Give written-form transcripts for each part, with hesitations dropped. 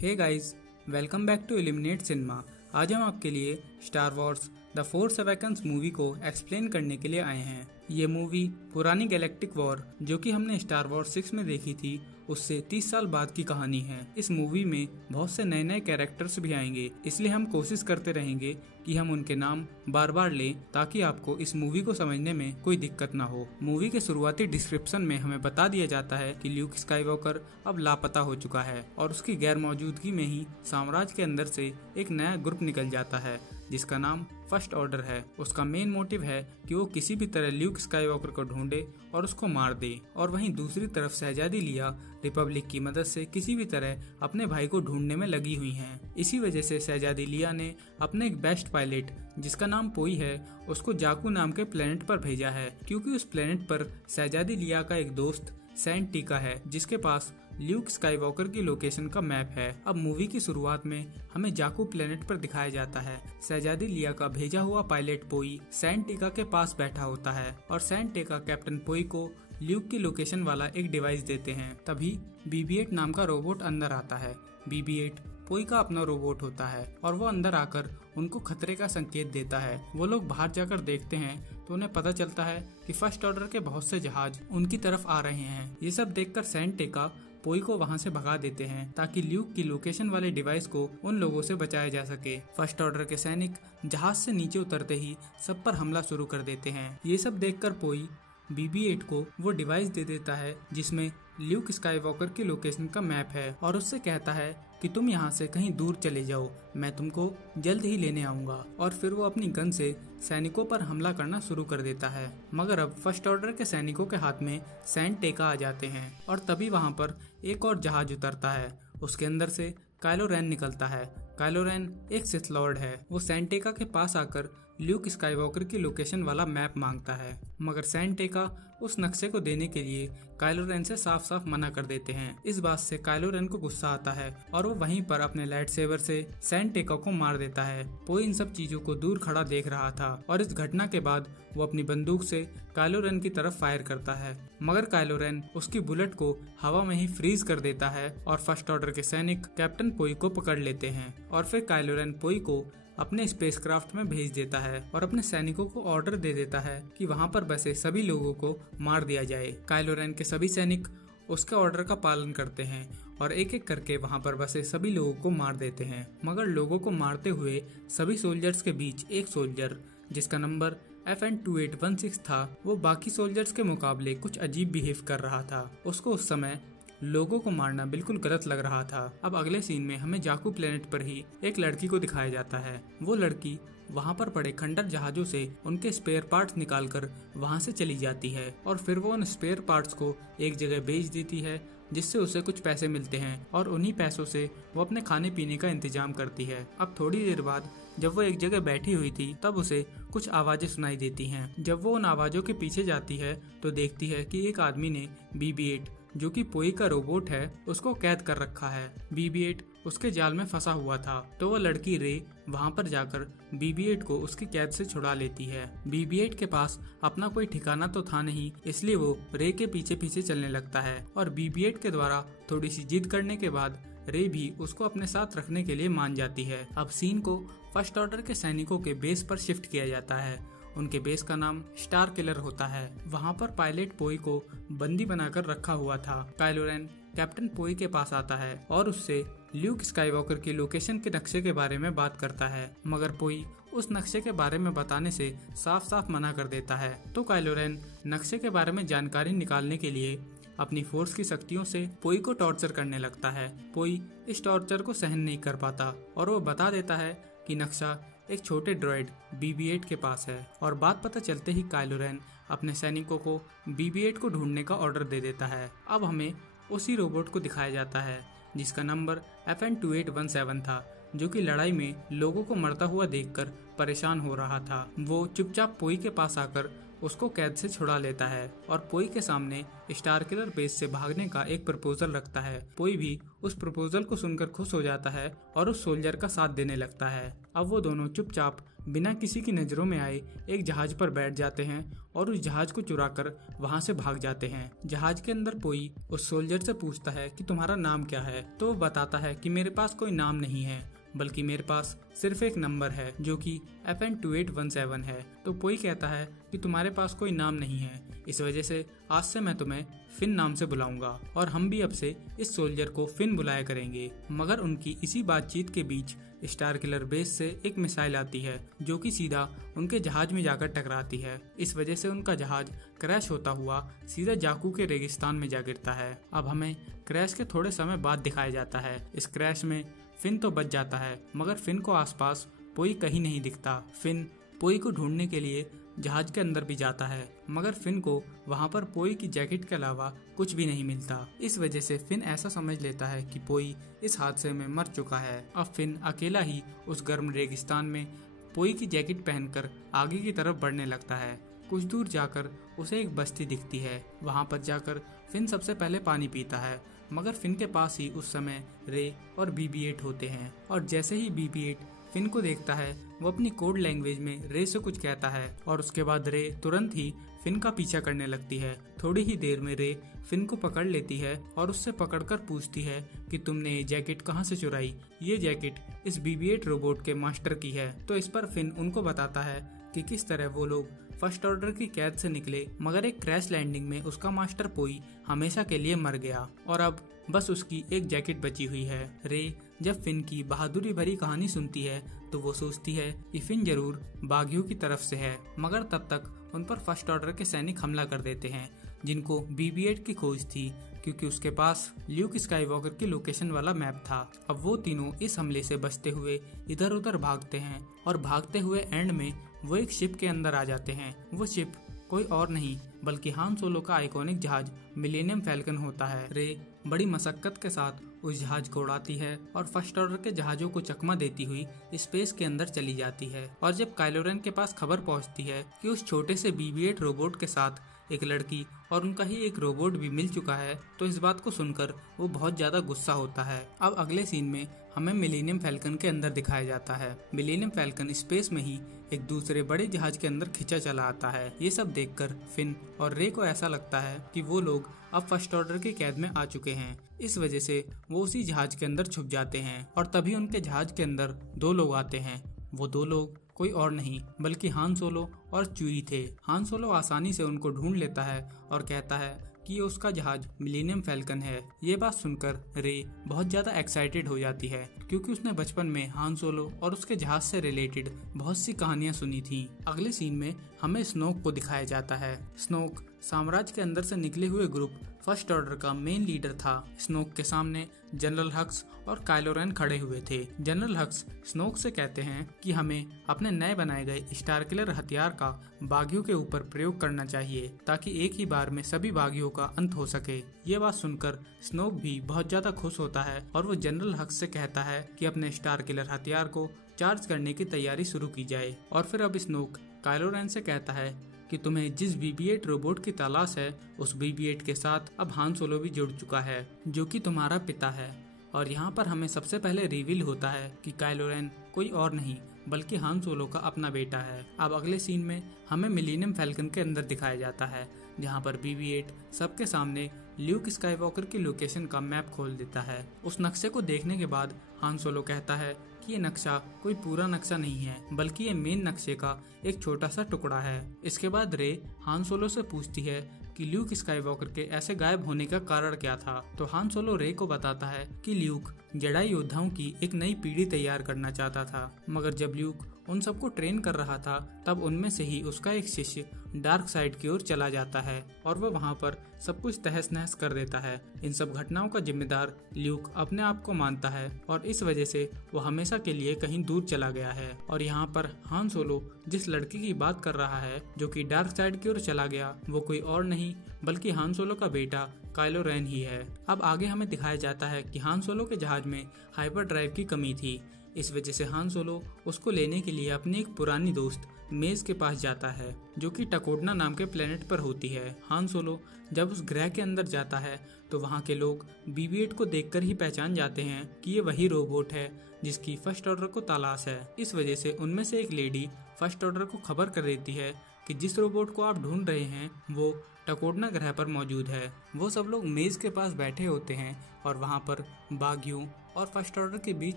Hey guys, welcome back to Illuminate Cinema. आज हम आपके लिए Star Wars the Force Awakens movie को एक्सप्लेन करने के लिए आए हैं। ये मूवी पुरानी गैलेक्टिक वॉर जो कि हमने स्टार वॉर्स 6 में देखी थी उससे 30 साल बाद की कहानी है। इस मूवी में बहुत से नए नए कैरेक्टर्स भी आएंगे, इसलिए हम कोशिश करते रहेंगे कि हम उनके नाम बार बार लें ताकि आपको इस मूवी को समझने में कोई दिक्कत ना हो। मूवी के शुरुआती डिस्क्रिप्शन में हमें बता दिया जाता है कि ल्यूक स्काईवॉकर अब लापता हो चुका है और उसकी गैर मौजूदगी में ही साम्राज्य के अंदर से एक नया ग्रुप निकल जाता है जिसका नाम फर्स्ट ऑर्डर है। उसका मेन मोटिव है कि वो किसी भी तरह ल्यूक स्काईवॉकर को ढूंढे और उसको मार दे। और वहीं दूसरी तरफ शहजादी लिया रिपब्लिक की मदद से किसी भी तरह अपने भाई को ढूंढने में लगी हुई हैं। इसी वजह से शहजादी लिया ने अपने एक बेस्ट पायलट जिसका नाम पोई है उसको जाकू नाम के प्लेनेट पर भेजा है, क्योंकि उस प्लेनेट पर शहजादी लिया का एक दोस्त सैंड टीका है जिसके पास ल्यूक स्काईवॉकर की लोकेशन का मैप है। अब मूवी की शुरुआत में हमें जाकू प्लेनेट पर दिखाया जाता है। शहजादी लिया का भेजा हुआ पायलट पोई सैंड टीका के पास बैठा होता है और सैंड टीका कैप्टन पोई को ल्यूक की लोकेशन वाला एक डिवाइस देते हैं। तभी BB-8 नाम का रोबोट अंदर आता है। BB-8 पोई का अपना रोबोट होता है और वो अंदर आकर उनको खतरे का संकेत देता है। वो लोग बाहर जाकर देखते हैं तो उन्हें पता चलता है कि फर्स्ट ऑर्डर के बहुत से जहाज उनकी तरफ आ रहे हैं। ये सब देखकर सैंड टीका पोई को वहां से भगा देते हैं ताकि ल्यूक की लोकेशन वाले डिवाइस को उन लोगों से बचाया जा सके। फर्स्ट ऑर्डर के सैनिक जहाज से नीचे उतरते ही सब पर हमला शुरू कर देते हैं। ये सब देखकर पोई BB-8 को वो डिवाइस दे देता है जिसमें ल्यूक स्काईवॉकर की लोकेशन का मैप है और उससे कहता है कि तुम यहाँ से कहीं दूर चले जाओ, मैं तुमको जल्द ही लेने आऊंगा। और फिर वो अपनी गन से सैनिकों पर हमला करना शुरू कर देता है। मगर अब फर्स्ट ऑर्डर के सैनिकों के हाथ में सैंड टीका आ जाते हैं और तभी वहाँ पर एक और जहाज उतरता है। उसके अंदर से काइलो रेन निकलता है। काइलो रेन एक सिथ लॉर्ड है। वो सैंड टीका के पास आकर ल्यूक स्काईवॉकर की लोकेशन वाला मैप मांगता है, मगर सैंड टीका उस नक्शे को देने के लिए काइलो रेन से साफ साफ मना कर देते हैं। इस बात से काइलो रेन को गुस्सा आता है और वो वहीं पर अपने लाइट सेवर से सैंड टीका को मार देता है। पोई इन सब चीजों को दूर खड़ा देख रहा था और इस घटना के बाद वो अपनी बंदूक से काइलो रेन की तरफ फायर करता है, मगर काइलो रेन उसकी बुलेट को हवा में ही फ्रीज कर देता है और फर्स्ट ऑर्डर के सैनिक कैप्टन पोई को पकड़ लेते हैं। और फिर काइलो रेन पोई को अपने स्पेसक्राफ्ट में भेज देता है और अपने सैनिकों को ऑर्डर दे देता है कि वहां पर बसे सभी लोगों को मार दिया जाए। काइलो रेन के सभी सैनिक उसके ऑर्डर का पालन करते हैं और एक एक करके वहां पर बसे सभी लोगों को मार देते हैं। मगर लोगों को मारते हुए सभी सोल्जर्स के बीच एक सोल्जर जिसका नंबर FN2816 था, वो बाकी सोल्जर्स के मुकाबले कुछ अजीब बिहेव कर रहा था। उसको उस समय लोगों को मारना बिल्कुल गलत लग रहा था। अब अगले सीन में हमें जाकू प्लेनेट पर ही एक लड़की को दिखाया जाता है। वो लड़की वहां पर पड़े खंडर जहाजों से उनके स्पेयर पार्ट्स निकालकर वहां से चली जाती है और फिर वो उन स्पेयर पार्ट्स को एक जगह बेच देती है जिससे उसे कुछ पैसे मिलते हैं और उन्हीं पैसों से वो अपने खाने पीने का इंतजाम करती है। अब थोड़ी देर बाद जब वो एक जगह बैठी हुई थी तब उसे कुछ आवाजें सुनाई देती हैं। जब वो उन आवाजों के पीछे जाती है तो देखती है कि एक आदमी ने BB-8 जो कि पोई का रोबोट है उसको कैद कर रखा है। BB-8 उसके जाल में फंसा हुआ था तो वो लड़की रे वहां पर जाकर BB-8 को उसकी कैद से छुड़ा लेती है। BB-8 के पास अपना कोई ठिकाना तो था नहीं, इसलिए वो रे के पीछे पीछे चलने लगता है और BB-8 के द्वारा थोड़ी सी जिद करने के बाद रे भी उसको अपने साथ रखने के लिए मान जाती है। अब सीन को फर्स्ट ऑर्डर के सैनिकों के बेस पर शिफ्ट किया जाता है। उनके बेस का नाम स्टार किलर होता है। वहाँ पर पायलट पोई को बंदी बनाकर रखा हुआ था। काइलो रेन कैप्टन पोई के पास आता है और उससे ल्यूक स्काईवॉकर की लोकेशन के नक्शे के बारे में बात करता है, मगर पोई उस नक्शे के बारे में बताने से साफ साफ मना कर देता है। तो काइलो रेन नक्शे के बारे में जानकारी निकालने के लिए अपनी फोर्स की शक्तियों से पोई को टॉर्चर करने लगता है। पोई इस टॉर्चर को सहन नहीं कर पाता और वो बता देता है कि नक्शा एक छोटे ड्रॉइड BB-8 के पास है। और बात पता चलते ही काइलो रेन अपने सैनिकों को BB-8 को ढूंढने का ऑर्डर दे देता है। अब हमें उसी रोबोट को दिखाया जाता है जिसका नंबर FN2817 था, जो कि लड़ाई में लोगों को मरता हुआ देखकर परेशान हो रहा था। वो चुपचाप पोई के पास आकर उसको कैद से छुड़ा लेता है और पोई के सामने स्टार किलर बेस से भागने का एक प्रपोजल रखता है। पोई भी उस प्रपोजल को सुनकर खुश हो जाता है और उस सोल्जर का साथ देने लगता है। अब वो दोनों चुपचाप बिना किसी की नजरों में आए एक जहाज पर बैठ जाते हैं और उस जहाज को चुराकर वहां से भाग जाते हैं। जहाज के अंदर पोई उस सोल्जर से पूछता है कि तुम्हारा नाम क्या है, तो वो बताता है कि मेरे पास कोई नाम नहीं है, बल्कि मेरे पास सिर्फ एक नंबर है जो कि FN2817 है। तो पोई कहता है कि तुम्हारे पास कोई नाम नहीं है, इस वजह से आज से मैं तुम्हें फिन नाम से बुलाऊंगा और हम भी अब से इस सोल्जर को फिन बुलाया करेंगे। मगर उनकी इसी बातचीत के बीच स्टार किलर बेस से एक मिसाइल आती है जो कि सीधा उनके जहाज में जाकर टकराती है। इस वजह से उनका जहाज क्रैश होता हुआ सीधा जाकू के रेगिस्तान में जा गिरता है। अब हमें क्रैश के थोड़े समय बाद दिखाया जाता है। इस क्रैश में फिन तो बच जाता है, मगर फिन को आसपास पोई कहीं नहीं दिखता। फिन पोई को ढूंढने के लिए जहाज के अंदर भी जाता है, मगर फिन को वहां पर पोई की जैकेट के अलावा कुछ भी नहीं मिलता। इस वजह से फिन ऐसा समझ लेता है कि पोई इस हादसे में मर चुका है। अब फिन अकेला ही उस गर्म रेगिस्तान में पोई की जैकेट पहनकर आगे की तरफ बढ़ने लगता है। कुछ दूर जाकर उसे एक बस्ती दिखती है। वहां पर जाकर फिन सबसे पहले पानी पीता है, मगर फिन के पास ही उस समय रे और BB-8 होते हैं। और जैसे ही BB-8 फिन को देखता है, वो अपनी कोड लैंग्वेज में रे से कुछ कहता है और उसके बाद रे तुरंत ही फिन का पीछा करने लगती है। थोड़ी ही देर में रे फिन को पकड़ लेती है और उससे पकड़कर पूछती है कि तुमने ये जैकेट कहाँ से चुराई। ये जैकेट इस BB-8 रोबोट के मास्टर की है। तो इस पर फिन उनको बताता है कि किस तरह वो लोग फर्स्ट ऑर्डर की कैद से निकले, मगर एक क्रैश लैंडिंग में उसका मास्टर पोई हमेशा के लिए मर गया और अब बस उसकी एक जैकेट बची हुई है। रे जब फिन की बहादुरी भरी कहानी सुनती है तो वो सोचती है कि फिन जरूर बागियों की तरफ से है, मगर तब तक उन पर फर्स्ट ऑर्डर के सैनिक हमला कर देते हैं जिनको BB-8 की खोज थी, क्योंकि उसके पास ल्यूक स्काईवॉकर की लोकेशन वाला मैप था। अब वो तीनों इस हमले से बचते हुए इधर उधर भागते हैं और भागते हुए एंड में वो एक शिप के अंदर आ जाते हैं। वो शिप कोई और नहीं बल्कि हान सोलो का आइकॉनिक जहाज मिलेनियम फैल्कन होता है। रे बड़ी मशक्कत के साथ उस जहाज को उड़ाती है और फर्स्ट ऑर्डर के जहाजों को चकमा देती हुई स्पेस के अंदर चली जाती है। और जब काइलो रेन के पास खबर पहुंचती है कि उस छोटे से BB-8 रोबोट के साथ एक लड़की और उनका ही एक रोबोट भी मिल चुका है, तो इस बात को सुनकर वो बहुत ज्यादा गुस्सा होता है। अब अगले सीन में हमें मिलेनियम फैल्कन के अंदर दिखाया जाता है। मिलेनियम फैल्कन स्पेस में ही एक दूसरे बड़े जहाज के अंदर खिंचा चला आता है। ये सब देखकर फिन और रे को ऐसा लगता है कि वो लोग अब फर्स्ट ऑर्डर की कैद में आ चुके हैं। इस वजह से वो उसी जहाज के अंदर छुप जाते हैं और तभी उनके जहाज के अंदर दो लोग आते हैं। वो दो लोग कोई और नहीं बल्कि हान सोलो और च्यूई थे। हान सोलो आसानी से उनको ढूंढ लेता है और कहता है कि ये उसका जहाज मिलेनियम फैल्कन है। ये बात सुनकर रे बहुत ज्यादा एक्साइटेड हो जाती है, क्योंकि उसने बचपन में हान सोलो और उसके जहाज से रिलेटेड बहुत सी कहानियां सुनी थी। अगले सीन में हमें स्नोक को दिखाया जाता है। स्नोक साम्राज्य के अंदर से निकले हुए ग्रुप फर्स्ट ऑर्डर का मेन लीडर था। स्नोक के सामने जनरल हक्स और काइलो रेन खड़े हुए थे। जनरल हक्स स्नोक से कहते हैं कि हमें अपने नए बनाए गए स्टार किलर हथियार का बागियों के ऊपर प्रयोग करना चाहिए, ताकि एक ही बार में सभी बागियों का अंत हो सके। ये बात सुनकर स्नोक भी बहुत ज्यादा खुश होता है और वो जनरल हक्स से कहता है कि अपने स्टार किलर हथियार को चार्ज करने की तैयारी शुरू की जाए। और फिर अब स्नोक काइलो रेन से कहता है कि तुम्हें जिस BB-8 रोबोट की तलाश है, उस BB-8 के साथ अब हान सोलो भी जुड़ चुका है, जो कि तुम्हारा पिता है। और यहाँ पर हमें सबसे पहले रिवील होता है कि काइलो रेन कोई और नहीं बल्कि हान सोलो का अपना बेटा है। अब अगले सीन में हमें मिलेनियम फैल्कन के अंदर दिखाया जाता है, जहाँ पर BB-8 सबके सामने ल्यूक स्काईवॉकर की लोकेशन का मैप खोल देता है। उस नक्शे को देखने के बाद हान सोलो कहता है कि ये नक्शा कोई पूरा नक्शा नहीं है, बल्कि ये मेन नक्शे का एक छोटा सा टुकड़ा है। इसके बाद रे हान सोलो से पूछती है कि ल्यूक स्काईवॉकर के ऐसे गायब होने का कारण क्या था। तो हान सोलो रे को बताता है कि ल्यूक जेडाई योद्धाओं की एक नई पीढ़ी तैयार करना चाहता था, मगर जब ल्यूक उन सबको ट्रेन कर रहा था तब उनमें से ही उसका एक शिष्य डार्क साइड की ओर चला जाता है और वह वहां पर सब कुछ तहस नहस कर देता है। इन सब घटनाओं का जिम्मेदार ल्यूक अपने आप को मानता है और इस वजह से वो हमेशा के लिए कहीं दूर चला गया है। और यहाँ पर हान सोलो जिस लड़की की बात कर रहा है जो कि डार्क साइड की ओर चला गया, वो कोई और नहीं बल्कि हान सोलो का बेटा काइलो रेन ही है। अब आगे हमें दिखाया जाता है कि हान सोलो के जहाज में हाइपर ड्राइव की कमी थी। इस वजह से हान सोलो उसको लेने के लिए अपनी एक पुरानी दोस्त मेज के पास जाता है, जो कि टकोडना नाम के प्लेनेट पर होती है। हान सोलो जब उस ग्रह के अंदर जाता है तो वहाँ के लोग BB-8 को देखकर ही पहचान जाते हैं कि ये वही रोबोट है जिसकी फर्स्ट ऑर्डर को तलाश है। इस वजह से उनमें से एक लेडी फर्स्ट ऑर्डर को खबर कर देती है कि जिस रोबोट को आप ढूंढ रहे हैं वो टकोडना ग्रह पर मौजूद है। वो सब लोग मेज के पास बैठे होते हैं और वहाँ पर बागियों और फर्स्ट ऑर्डर के बीच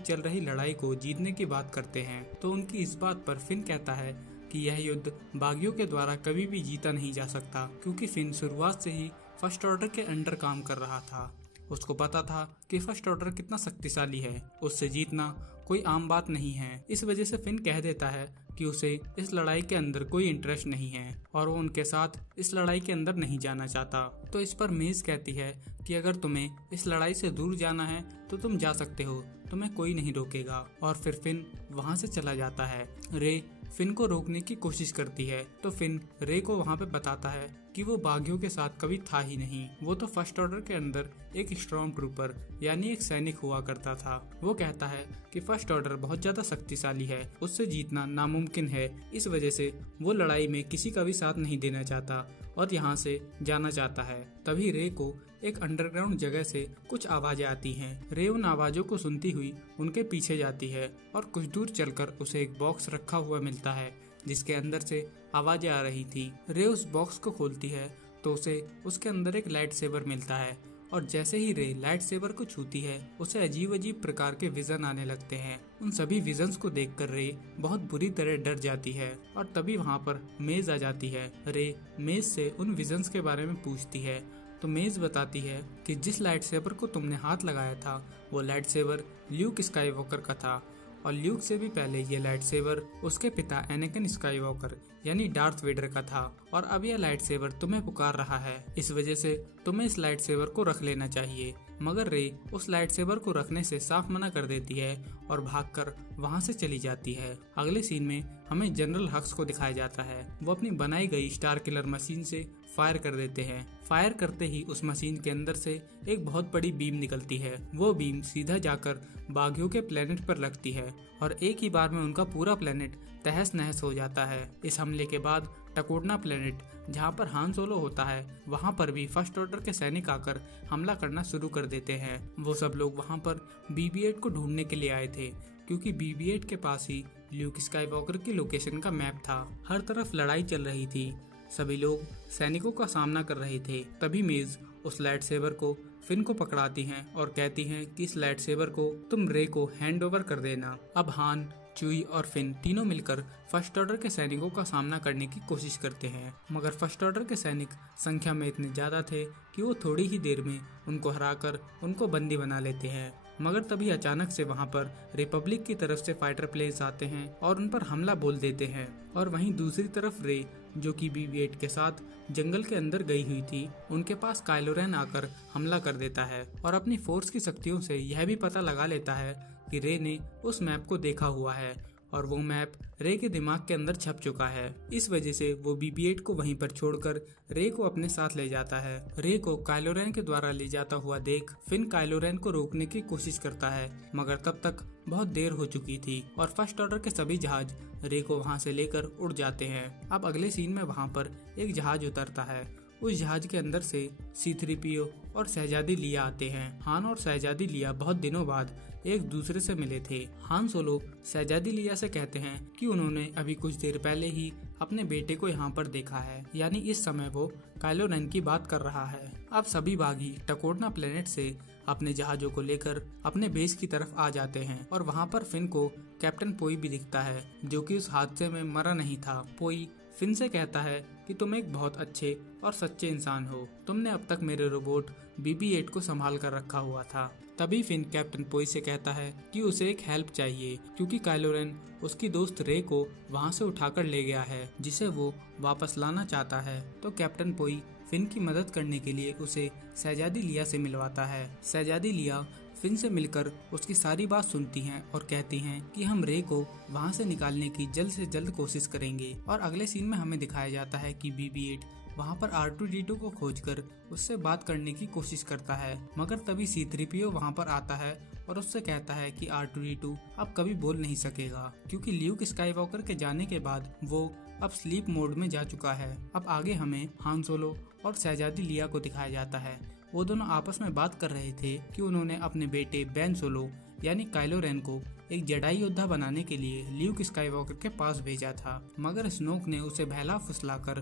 चल रही लड़ाई को जीतने की बात करते हैं। तो उनकी इस बात पर फिन कहता है कि यह युद्ध बागियों के द्वारा कभी भी जीता नहीं जा सकता, क्योंकि फिन शुरुआत से ही फर्स्ट ऑर्डर के अंडर काम कर रहा था। उसको पता था कि फर्स्ट ऑर्डर कितना शक्तिशाली है, उससे जीतना कोई आम बात नहीं है। इस वजह से फिन कह देता है कि उसे इस लड़ाई के अंदर कोई इंटरेस्ट नहीं है और वो उनके साथ इस लड़ाई के अंदर नहीं जाना चाहता। तो इस पर मेज कहती है कि अगर तुम्हें इस लड़ाई से दूर जाना है तो तुम जा सकते हो, तुम्हें कोई नहीं रोकेगा। और फिर फिन वहाँ से चला जाता है। रे फिन को रोकने की कोशिश करती है तो फिन रे को वहाँ पे बताता है कि वो बागियों के साथ कभी था ही नहीं, वो तो फर्स्ट ऑर्डर के अंदर एक स्ट्रॉन्ग ट्रूपर यानी एक सैनिक हुआ करता था। वो कहता है कि फर्स्ट ऑर्डर बहुत ज्यादा शक्तिशाली है, उससे जीतना नामुमकिन है। इस वजह से वो लड़ाई में किसी का भी साथ नहीं देना चाहता और यहाँ से जाना चाहता है। तभी रे को एक अंडरग्राउंड जगह से कुछ आवाजें आती हैं। रे उन आवाजों को सुनती हुई उनके पीछे जाती है और कुछ दूर चलकर उसे एक बॉक्स रखा हुआ मिलता है जिसके अंदर से आवाजें आ रही थी। रे उस बॉक्स को खोलती है तो उसे उसके अंदर एक लाइट सेबर मिलता है और जैसे ही रे लाइट सेबर को छूती है उसे अजीब अजीब प्रकार के विजन आने लगते हैं। उन सभी विजन्स को देखकर रे बहुत बुरी तरह डर जाती है और तभी वहाँ पर मेज आ जाती है। रे मेज से उन विजन्स के बारे में पूछती है तो मेज बताती है कि जिस लाइट सेबर को तुमने हाथ लगाया था वो लाइट सेबर ल्यूक स्काईवॉकर का था और ल्यूक से भी पहले ये लाइट सेबर उसके पिता एनाकिन स्काईवॉकर यानी डार्थ वेडर का था और अब यह लाइट सेबर तुम्हें पुकार रहा है। इस वजह से तुम्हें इस लाइट सेबर को रख लेना चाहिए। मगर रे उस लाइट सेबर को रखने से साफ मना कर देती है और भागकर वहां से चली जाती है। अगले सीन में हमें जनरल हक्स को दिखाया जाता है। वो अपनी बनाई गई स्टार किलर मशीन से फायर कर देते हैं। फायर करते ही उस मशीन के अंदर से एक बहुत बड़ी बीम निकलती है। वो बीम सीधा जाकर बागियों के प्लेनेट पर लगती है और एक ही बार में उनका पूरा प्लेनेट तहस नहस हो जाता है। इस हमले के बाद टकोडना प्लेनेट जहाँ पर हान सोलो होता है वहाँ पर भी फर्स्ट ऑर्डर के सैनिक आकर हमला करना शुरू कर देते हैं। वो सब लोग वहाँ पर BB-8 को ढूंढने के लिए आए थे क्योंकि BB-8 के पास ही ल्यूक स्काईवॉकर की लोकेशन का मैप था। हर तरफ लड़ाई चल रही थी, सभी लोग सैनिकों का सामना कर रहे थे। तभी मेज उस लाइट सेबर को फिन को पकड़ाती हैं और कहती हैं कि इस लाइट सेबर को तुम रे को हैंड ओवर कर देना। अब हान, चुई और फिन तीनों मिलकर फर्स्ट ऑर्डर के सैनिकों का सामना करने की कोशिश करते हैं, मगर फर्स्ट ऑर्डर के सैनिक संख्या में इतने ज्यादा थे कि वो थोड़ी ही देर में उनको हराकर उनको बंदी बना लेते हैं। मगर तभी अचानक से वहाँ पर रिपब्लिक की तरफ से फाइटर प्लेन्स आते हैं और उन पर हमला बोल देते हैं। और वहीं दूसरी तरफ रे जो कि BB-8 के साथ जंगल के अंदर गई हुई थी, उनके पास काइलो रेन आकर हमला कर देता है और अपनी फोर्स की शक्तियों से यह भी पता लगा लेता है कि रे ने उस मैप को देखा हुआ है और वो मैप रे के दिमाग के अंदर छप चुका है। इस वजह से वो BB-8 को वहीं पर छोड़कर रे को अपने साथ ले जाता है। रे को काइलो रेन के द्वारा ले जाता हुआ देख फिन काइलो रेन को रोकने की कोशिश करता है, मगर तब तक बहुत देर हो चुकी थी और फर्स्ट ऑर्डर के सभी जहाज रे को वहां से लेकर उड़ जाते हैं। अब अगले सीन में वहां पर एक जहाज उतरता है। उस जहाज के अंदर से C-3PO और शहजादी लिया आते हैं। हान और शहजादी लिया बहुत दिनों बाद एक दूसरे से मिले थे। हान सोलो शहजादी लिया से कहते हैं कि उन्होंने अभी कुछ देर पहले ही अपने बेटे को यहाँ पर देखा है, यानी इस समय वो काइलो रेन की बात कर रहा है। अब सभी बागी टकोडना प्लेनेट से अपने जहाजों को लेकर अपने बेस की तरफ आ जाते हैं और वहाँ पर फिन को कैप्टन पोई भी दिखता है जो कि उस हादसे में मरा नहीं था। पोई फिन से कहता है कि तुम एक बहुत अच्छे और सच्चे इंसान हो, तुमने अब तक मेरे रोबोट BB-8 को संभाल कर रखा हुआ था। तभी फिन कैप्टन पोई से कहता है कि उसे एक हेल्प चाहिए क्योंकि काइलो रेन उसकी दोस्त रे को वहां से उठाकर ले गया है जिसे वो वापस लाना चाहता है। तो कैप्टन पोई फिन की मदद करने के लिए उसे शहजादी लिया से मिलवाता है। शहजादी लिया फिन से मिलकर उसकी सारी बात सुनती हैं और कहती हैं कि हम रे को वहां से निकालने की जल्द से जल्द कोशिश करेंगे। और अगले सीन में हमें दिखाया जाता है कि BB-8 वहाँ पर R2D2 को खोजकर उससे बात करने की कोशिश करता है, मगर तभी C-3PO वहाँ पर आता है और उससे कहता है कि R2D2 अब कभी बोल नहीं सकेगा, क्योंकि ल्यूक स्काईवॉकर के जाने के बाद वो अब स्लीप मोड में जा चुका है। अब आगे हमें हान सोलो और शहजादी लिया को दिखाया जाता है। वो दोनों आपस में बात कर रहे थे कि उन्होंने अपने बेटे बेन सोलो यानी काइलो रेन को एक जेडाई योद्धा बनाने के लिए ल्यूक स्काईवॉकर के पास भेजा था, मगर स्नोक ने उसे बहला फुसलाकर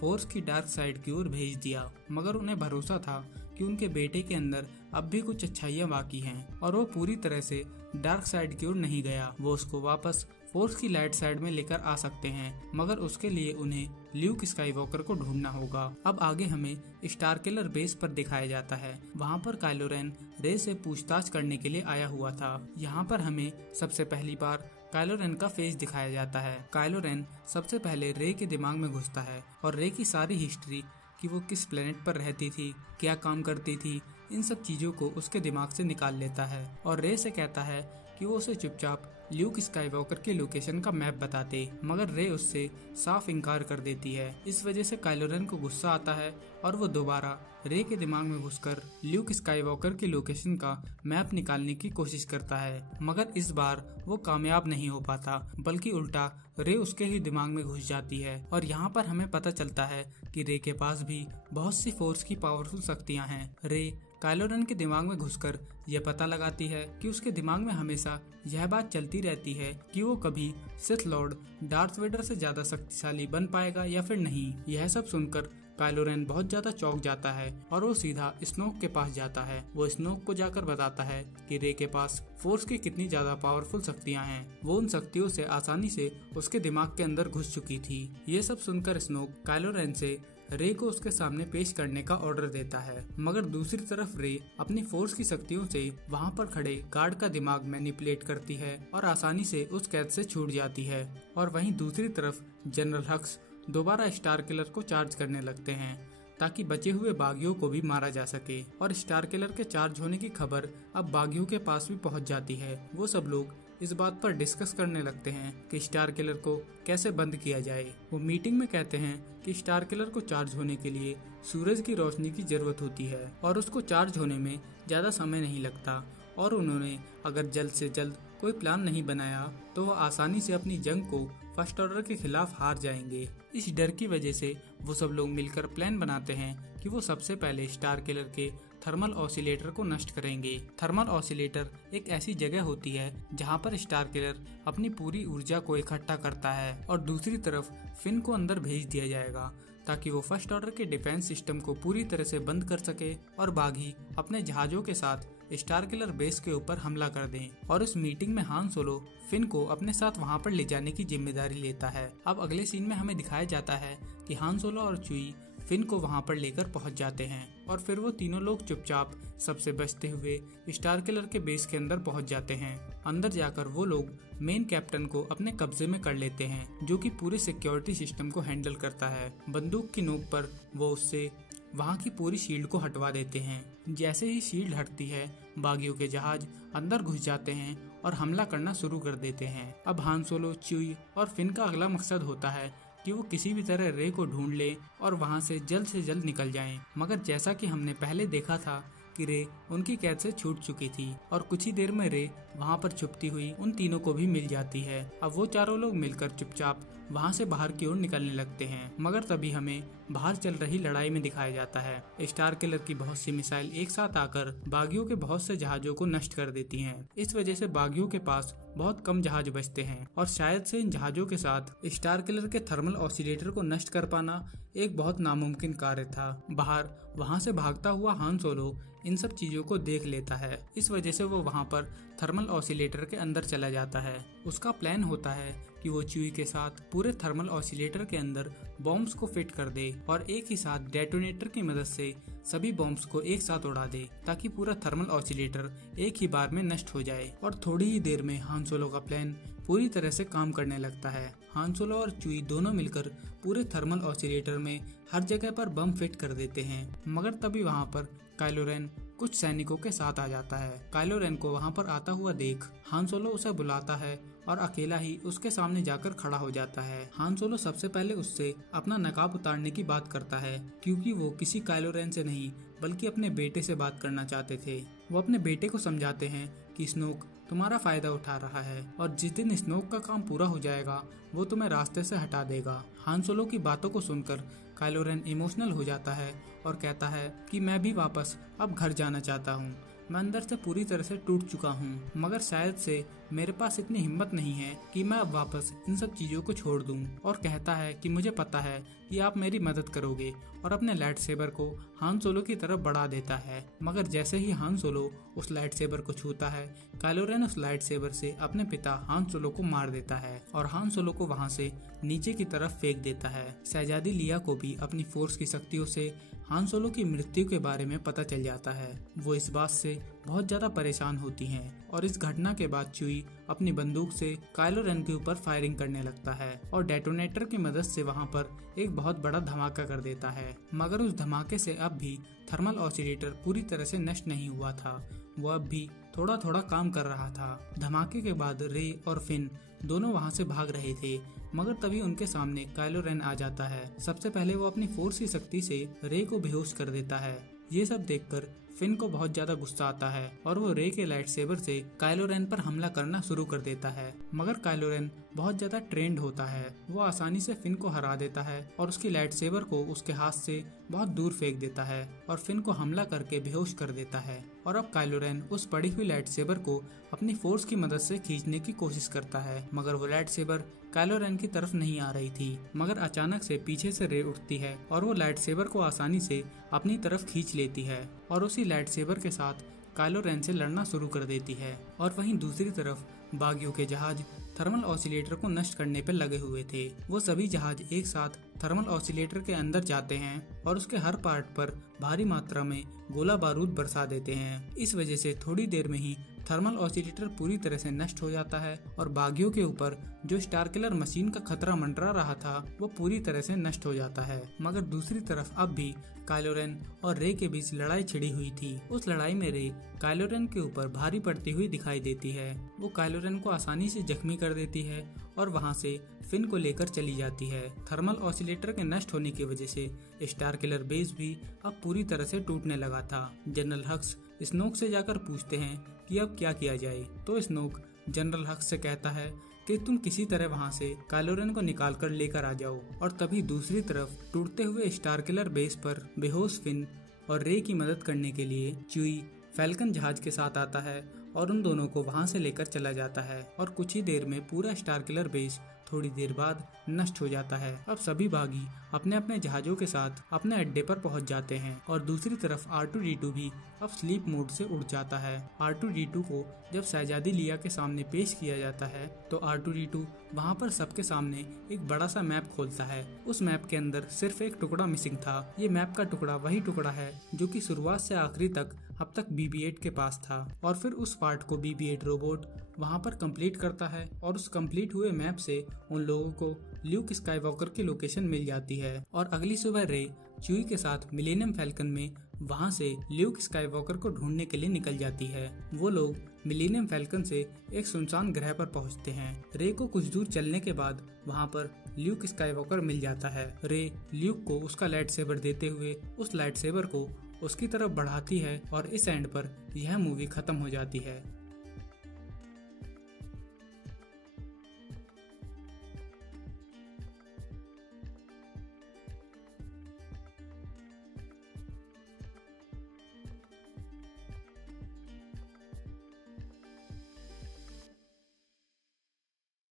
फोर्स की डार्क साइड की ओर भेज दिया। मगर उन्हें भरोसा था कि उनके बेटे के अंदर अब भी कुछ अच्छाइयाँ बाकी हैं और वो पूरी तरह से डार्क साइड की ओर नहीं गया। वो उसको वापस फोर्स की लाइट साइड में लेकर आ सकते हैं, मगर उसके लिए उन्हें ल्यूक स्काईवॉकर को ढूंढना होगा। अब आगे हमें स्टार किलर बेस पर दिखाया जाता है। वहाँ पर काइलो रेन रे से पूछताछ करने के लिए आया हुआ था। यहाँ पर हमें सबसे पहली बार काइलो रेन का फेस दिखाया जाता है। काइलो रेन सबसे पहले रे के दिमाग में घुसता है और रे की सारी हिस्ट्री कि वो किस प्लेनेट पर रहती थी, क्या काम करती थी, इन सब चीजों को उसके दिमाग से निकाल लेता है और रे से कहता है कि वो उसे चुपचाप ल्यूक स्काईवॉकर के लोकेशन का मैप बताते, मगर रे उससे साफ इनकार कर देती है। इस वजह से काइलो रेन को गुस्सा आता है और वो दोबारा रे के दिमाग में घुसकर ल्यूक स्काईवॉकर के लोकेशन का मैप निकालने की कोशिश करता है, मगर इस बार वो कामयाब नहीं हो पाता, बल्कि उल्टा रे उसके ही दिमाग में घुस जाती है। और यहाँ पर हमें पता चलता है कि रे के पास भी बहुत सी फोर्स की पावरफुल शक्तियाँ हैं। रे काइलो रेन के दिमाग में घुसकर यह पता लगाती है कि उसके दिमाग में हमेशा यह बात चलती रहती है कि वो कभी सिथ लॉर्ड डार्थ वेडर से ज्यादा शक्तिशाली बन पाएगा या फिर नहीं। यह सब सुनकर काइलो रेन बहुत ज्यादा चौंक जाता है और वो सीधा स्नोक के पास जाता है। वो स्नोक को जाकर बताता है कि रे के पास फोर्स की कितनी ज्यादा पावरफुल शक्तियां हैं। वो उन शक्तियों से आसानी से उसके दिमाग के अंदर घुस चुकी थी। ये सब सुनकर स्नोक काइलो रेन से रे को उसके सामने पेश करने का ऑर्डर देता है, मगर दूसरी तरफ रे अपनी फोर्स की शक्तियों से वहाँ पर खड़े गार्ड का दिमाग मैनिपुलेट करती है और आसानी से उस कैद से छूट जाती है। और वहीं दूसरी तरफ जनरल हक्स दोबारा स्टार किलर को चार्ज करने लगते हैं ताकि बचे हुए बागियों को भी मारा जा सके। और स्टार किलर के चार्ज होने की खबर अब बागियों के पास भी पहुंच जाती है। वो सब लोग इस बात पर डिस्कस करने लगते हैं कि स्टार किलर को कैसे बंद किया जाए। वो मीटिंग में कहते हैं कि स्टार किलर को चार्ज होने के लिए सूरज की रोशनी की जरूरत होती है और उसको चार्ज होने में ज्यादा समय नहीं लगता, और उन्होंने अगर जल्द से जल्द कोई प्लान नहीं बनाया तो वो आसानी से अपनी जंग को फर्स्ट ऑर्डर के खिलाफ हार जाएंगे। इस डर की वजह से वो सब लोग मिलकर प्लान बनाते हैं कि वो सबसे पहले स्टार किलर के थर्मल ऑसिलेटर को नष्ट करेंगे। थर्मल ऑसिलेटर एक ऐसी जगह होती है जहां पर स्टार किलर अपनी पूरी ऊर्जा को इकट्ठा करता है और दूसरी तरफ फिन को अंदर भेज दिया जाएगा ताकि वो फर्स्ट ऑर्डर के डिफेंस सिस्टम को पूरी तरह से बंद कर सके और बागी अपने जहाजों के साथ स्टार किलर बेस के ऊपर हमला कर दें। और इस मीटिंग में हान सोलो फिन को अपने साथ वहां पर ले जाने की जिम्मेदारी लेता है। अब अगले सीन में हमें दिखाया जाता है कि हान सोलो और चुई फिन को वहां पर लेकर पहुंच जाते हैं और फिर वो तीनों लोग चुपचाप सबसे बचते हुए स्टार किलर के बेस के अंदर पहुंच जाते हैं। अंदर जाकर वो लोग मेन कैप्टन को अपने कब्जे में कर लेते हैं, जो कि पूरे सिक्योरिटी सिस्टम को हैंडल करता है। बंदूक की नोक पर वो उससे वहाँ की पूरी शील्ड को हटवा देते हैं। जैसे ही शील्ड हटती है, बागियों के जहाज अंदर घुस जाते हैं और हमला करना शुरू कर देते हैं। अब हान सोलो, च्यूई और फिन का अगला मकसद होता है कि वो किसी भी तरह रे को ढूंढ ले और वहाँ से जल्द निकल जाएं। मगर जैसा कि हमने पहले देखा था कि रे उनकी कैद से छूट चुकी थी और कुछ ही देर में रे वहाँ पर छुपती हुई उन तीनों को भी मिल जाती है। अब वो चारों लोग मिलकर चुपचाप वहाँ से बाहर की ओर निकलने लगते हैं, मगर तभी हमें बाहर चल रही लड़ाई में दिखाया जाता है। स्टार किलर की बहुत सी मिसाइल एक साथ आकर बागियों के बहुत से जहाजों को नष्ट कर देती हैं। इस वजह से बागियों के पास बहुत कम जहाज बचते हैं और शायद से इन जहाजों के साथ स्टार किलर के थर्मल ऑसिलेटर को नष्ट कर पाना एक बहुत नामुमकिन कार्य था। बाहर वहाँ से भागता हुआ हान सोलो इन सब चीजों को देख लेता है। इस वजह से वो वहाँ पर थर्मल ऑसिलेटर के अंदर चला जाता है। उसका प्लान होता है कि वो च्यूई के साथ पूरे थर्मल ऑसिलेटर के अंदर बॉम्ब्स को फिट कर दे और एक ही साथ डेटोनेटर की मदद से सभी बॉम्ब्स को एक साथ उड़ा दे ताकि पूरा थर्मल ऑसिलेटर एक ही बार में नष्ट हो जाए। और थोड़ी ही देर में हान सोलो का प्लान पूरी तरह से काम करने लगता है। हान सोलो और च्यूई दोनों मिलकर पूरे थर्मल ऑसिलेटर में हर जगह पर बम फिट कर देते हैं, मगर तभी वहाँ पर काइलो रेन कुछ सैनिकों के साथ आ जाता है। काइलो रेन को वहाँ पर आता हुआ देख हान सोलो उसे बुलाता है और अकेला ही उसके सामने जाकर खड़ा हो जाता है। हान सोलो सबसे पहले उससे अपना नकाब उतारने की बात करता है, क्योंकि वो किसी काइलो रेन से नहीं बल्कि अपने बेटे से बात करना चाहते थे। वो अपने बेटे को समझाते हैं कि स्नोक तुम्हारा फायदा उठा रहा है और जिस दिन स्नोक का काम पूरा हो जाएगा वो तुम्हें रास्ते से हटा देगा। हान सोलो की बातों को सुनकर काइलो रेन इमोशनल हो जाता है और कहता है कि मैं भी वापस अब घर जाना चाहता हूँ। मैं अंदर से पूरी तरह से टूट चुका हूँ, मगर शायद से मेरे पास इतनी हिम्मत नहीं है कि मैं अब वापस इन सब चीजों को छोड़ दूं। और कहता है कि मुझे पता है कि आप मेरी मदद करोगे और अपने लाइट सेबर को हान सोलो की तरफ बढ़ा देता है। मगर जैसे ही हान सोलो उस लाइट सेबर को छूता है, काइलो रेन उस लाइट सेबर से अपने पिता हान सोलो को मार देता है और हान सोलो को वहाँ से नीचे की तरफ फेंक देता है। शहजादी लिया को भी अपनी फोर्स की शक्तियों से हान सोलो की मृत्यु के बारे में पता चल जाता है। वो इस बात से बहुत ज्यादा परेशान होती हैं और इस घटना के बाद चुई अपनी बंदूक से काइलो रेन के ऊपर फायरिंग करने लगता है और डेटोनेटर की मदद से वहाँ पर एक बहुत बड़ा धमाका कर देता है। मगर उस धमाके से अब भी थर्मल ऑसिलेटर पूरी तरह से नष्ट नहीं हुआ था, वो अब भी थोड़ा थोड़ा काम कर रहा था। धमाके के बाद रे और फिन दोनों वहाँ से भाग रहे थे, मगर तभी उनके सामने काइलो रेन आ जाता है। सबसे पहले वो अपनी फोर्स की शक्ति से रे को बेहोश कर देता है। ये सब देखकर फिन को बहुत ज्यादा गुस्सा आता है और वो रे के लाइट सेबर से काइलो रेन पर हमला करना शुरू कर देता है। मगर काइलो रेन बहुत ज्यादा ट्रेंड होता है, वो आसानी से फिन को हरा देता है और उसकी लाइट सेबर को उसके हाथ से बहुत दूर फेंक देता है और फिन को हमला करके बेहोश कर देता है। और अब काइलो रेन उस पड़ी हुई लाइट सेबर को अपनी फोर्स की मदद से खींचने की कोशिश करता है, मगर वो लाइट सेबर काइलो रेन की तरफ नहीं आ रही थी। मगर अचानक से पीछे से रे उठती है और वो लाइट सेबर को आसानी से अपनी तरफ खींच लेती है और उसी लाइट सेबर के साथ काइलो रेन से लड़ना शुरू कर देती है। और वहीं दूसरी तरफ बागियों के जहाज थर्मल ऑसिलेटर को नष्ट करने पर लगे हुए थे। वो सभी जहाज एक साथ थर्मल ऑसिलेटर के अंदर जाते हैं और उसके हर पार्ट पर भारी मात्रा में गोला बारूद बरसा देते हैं। इस वजह से थोड़ी देर में ही थर्मल ऑसिलेटर पूरी तरह से नष्ट हो जाता है और बागियों के ऊपर जो स्टार किलर मशीन का खतरा मंडरा रहा था वो पूरी तरह से नष्ट हो जाता है। मगर दूसरी तरफ अब भी काइलो रेन और रे के बीच लड़ाई छिड़ी हुई थी। उस लड़ाई में रे काइलो रेन के ऊपर भारी पड़ती हुई दिखाई देती है। वो काइलो रेन को आसानी से जख्मी कर देती है और वहाँ से फिन को लेकर चली जाती है। थर्मल ऑसिलेटर के नष्ट होने की वजह से स्टार किलर बेस भी अब पूरी तरह से टूटने लगा था। जनरल हक्स स्नोक से जाकर पूछते हैं कि अब क्या किया जाए, तो स्नोक जनरल हक्स से कहता है कि तुम किसी तरह वहाँ से काइलो रेन को निकाल कर लेकर आ जाओ। और तभी दूसरी तरफ टूटते हुए स्टार किलर बेस पर बेहोश फिन और रे की मदद करने के लिए चुई फैल्कन जहाज के साथ आता है और उन दोनों को वहां से लेकर चला जाता है और कुछ ही देर में पूरा स्टार किलर बेस थोड़ी देर बाद नष्ट हो जाता है। अब सभी बागी अपने अपने जहाजों के साथ अपने अड्डे पर पहुंच जाते हैं और दूसरी तरफ R2-D2 भी अब स्लीप मोड से उड़ जाता है। R2-D2 को जब शहजादी लिया के सामने पेश किया जाता है तो R2-D2 वहां पर सबके सामने एक बड़ा सा मैप खोलता है। उस मैप के अंदर सिर्फ एक टुकड़ा मिसिंग था। ये मैप का टुकड़ा वही टुकड़ा है जो कि शुरुआत से आखिरी तक अब तक BB-8 के पास था और फिर उस पार्ट को BB-8 रोबोट वहां पर कंप्लीट करता है और उस कंप्लीट हुए मैप से उन लोगों को ल्यूक स्काईवॉकर की लोकेशन मिल जाती है। और अगली सुबह रे चुई के साथ मिलेनियम फैल्कन में वहां से ल्यूक स्काईवॉकर को ढूंढने के लिए निकल जाती है। वो लोग मिलेनियम फैल्कन से एक सुनसान ग्रह पर पहुंचते हैं। रे को कुछ दूर चलने के बाद वहां पर ल्यूक स्काईवॉकर मिल जाता है। रे ल्यूक को उसका लाइट सेबर देते हुए उस लाइट सेबर को उसकी तरफ बढ़ाती है और इस एंड पर यह मूवी खत्म हो जाती है।